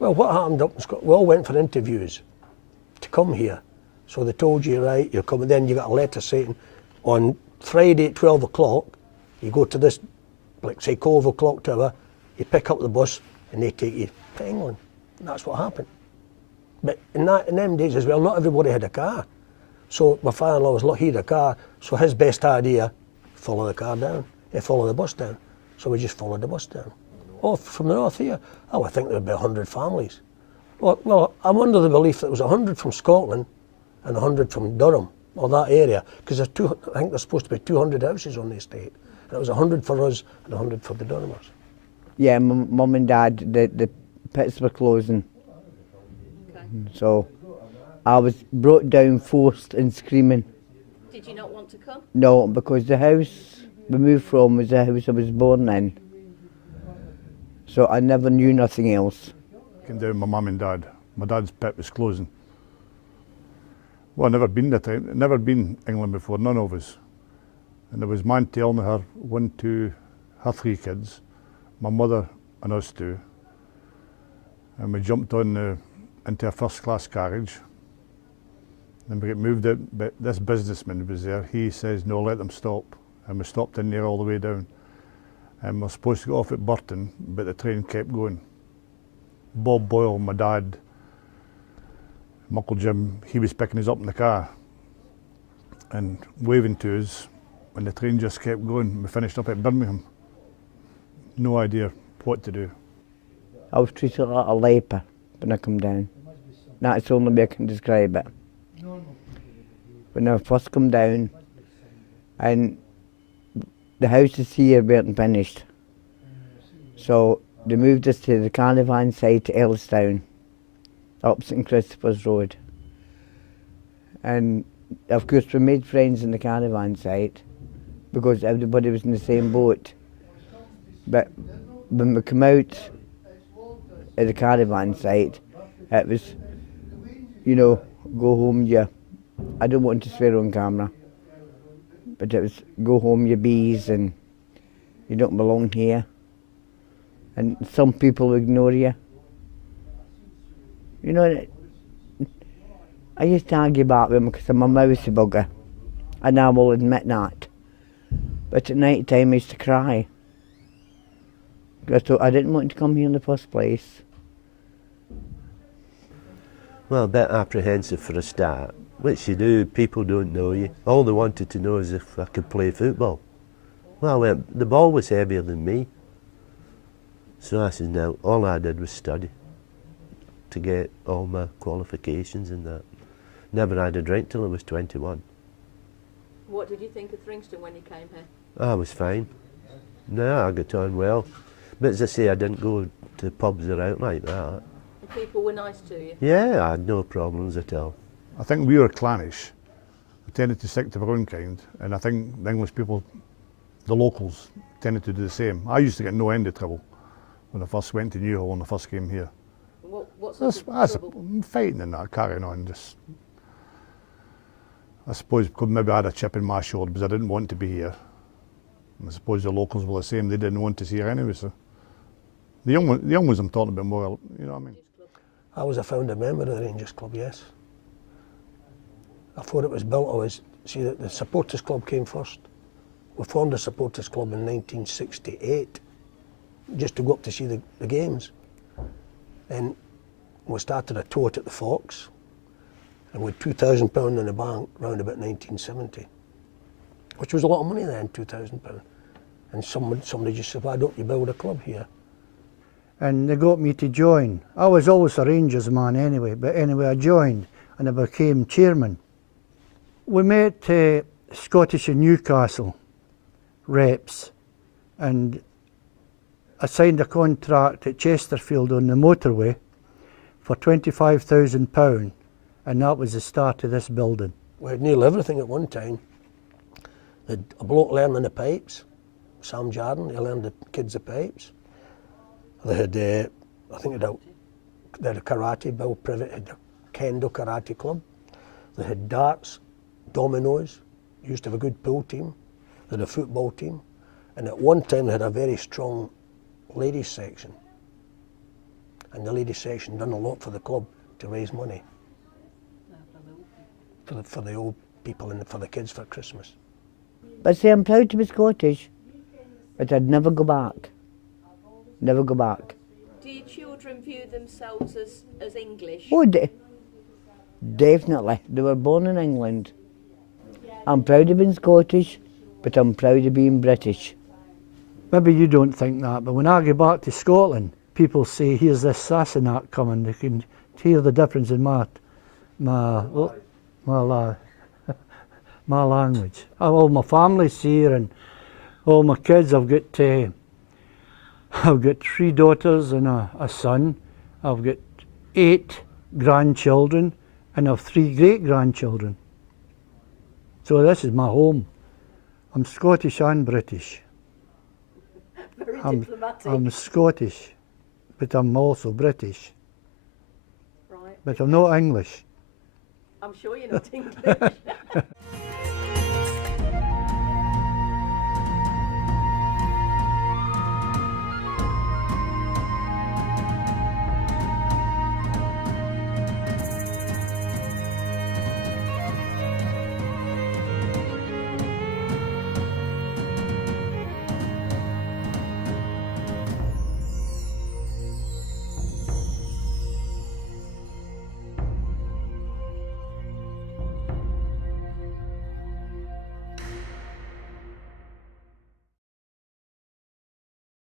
Well, what happened up in Scotland, we all went for interviews to come here. So they told you, right, you're coming, then you got a letter saying on Friday at 12 o'clock, you go to this, like say Cove Clock Tower, you pick up the bus and they take you to England. And that's what happened. But in them days as well, not everybody had a car. So my father-in-law was lucky he had a car, so his best idea, follow the car down, follow the bus down. So we just followed the bus down. Oh, from the north here, I think there would be 100 families. Well, I'm under the belief that there was 100 from Scotland and 100 from Durham, or that area, because I think there's supposed to be 200 houses on the estate. And it was 100 for us and 100 for the Durhamers. Yeah, Mum and Dad, the pits were closing. Okay. So I was brought down forced and screaming. Did you not want to come? No, because the house we moved from was the house I was born in. So I never knew nothing else. Came down with my mum and dad. My dad's pit was closing. Well, I'd never been that time, never been England before, none of us. And there was man telling her, her 3 kids, my mother and us 2. And we jumped on into a first-class carriage. Then we got moved out, but this businessman was there. He says, no, let them stop. And we stopped in there all the way down. And we were supposed to go off at Burton, but the train kept going. Bob Boyle, my dad, my Uncle Jim, he was picking us up in the car and waving to us, and the train just kept going. We finished up at Birmingham. No idea what to do. I was treated like a leper when I come down. That's the only way I can describe it. When I first come down, and the houses here weren't finished. So they moved us to the caravan site to Elstown, up St Christopher's Road. And of course we made friends in the caravan site because everybody was in the same boat. But when we come out at the caravan site, it was, you know, go home you, I don't want to swear on camera, but it was go home you bees and you don't belong here. And some people ignore you. You know, I used to argue about them because I'm a mousy bugger, and I will admit that. But at night time I used to cry. Because I didn't want to come here in the first place. Well, a bit apprehensive for a start, which you do, people don't know you. All they wanted to know is if I could play football. Well, the ball was heavier than me. So I said, now, all I did was study to get all my qualifications and that. Never had a drink till I was 21. What did you think of Thringstone when you came here? I was fine. No, I got on well. But as I say, I didn't go to pubs or out like that. And people were nice to you? Yeah, I had no problems at all. I think we were clannish. We tended to stick to our own kind, and I think the English people, the locals, tended to do the same. I used to get no end of trouble when I first went to Newhall when I first came here. What sort of trouble? Fighting and that, carrying on, just... I suppose because maybe I had a chip in my shoulder because I didn't want to be here. And I suppose the locals were the same, they didn't want to see her anyway, so... The young ones I'm talking about more, you know what I mean? I was a founder member of the Rangers Club, yes. Before it was built, see, the supporters club came first. We formed a supporters club in 1968, just to go up to see the games. And we started a tour at the Fox, and we had £2,000 in the bank round about 1970, which was a lot of money then, £2,000. And somebody just said, why don't you build a club here? And they got me to join. I was always a Rangers man anyway, but anyway I joined and I became chairman. We met Scottish and Newcastle reps, and I signed a contract at Chesterfield on the motorway for £25,000, and that was the start of this building. We had nearly everything at one time. They had a bloke learning the pipes, Sam Jardine, he learned the kids the pipes. They had, I think they had a karate, Bill Privet had a kendo karate club. They had darts, dominoes, used to have a good pool team. They had a football team. And at one time they had a very strong ladies section. and the ladies section done a lot for the club to raise money for the old people and for the kids for Christmas. But see, I'm proud to be Scottish, but I'd never go back. Never go back. Do your children view themselves as English? Oh, definitely. They were born in England. I'm proud of being Scottish, but I'm proud of being British. Maybe you don't think that, but when I go back to Scotland, people say, here's this Sassenach coming. They can hear the difference in my language. All my family's here and all my kids. I've got 3 daughters and a son. I've got 8 grandchildren and I've 3 great-grandchildren. So this is my home. I'm Scottish and British. Very diplomatic. I'm Scottish, but I'm also British. Right. But I'm not English. I'm sure you're not English.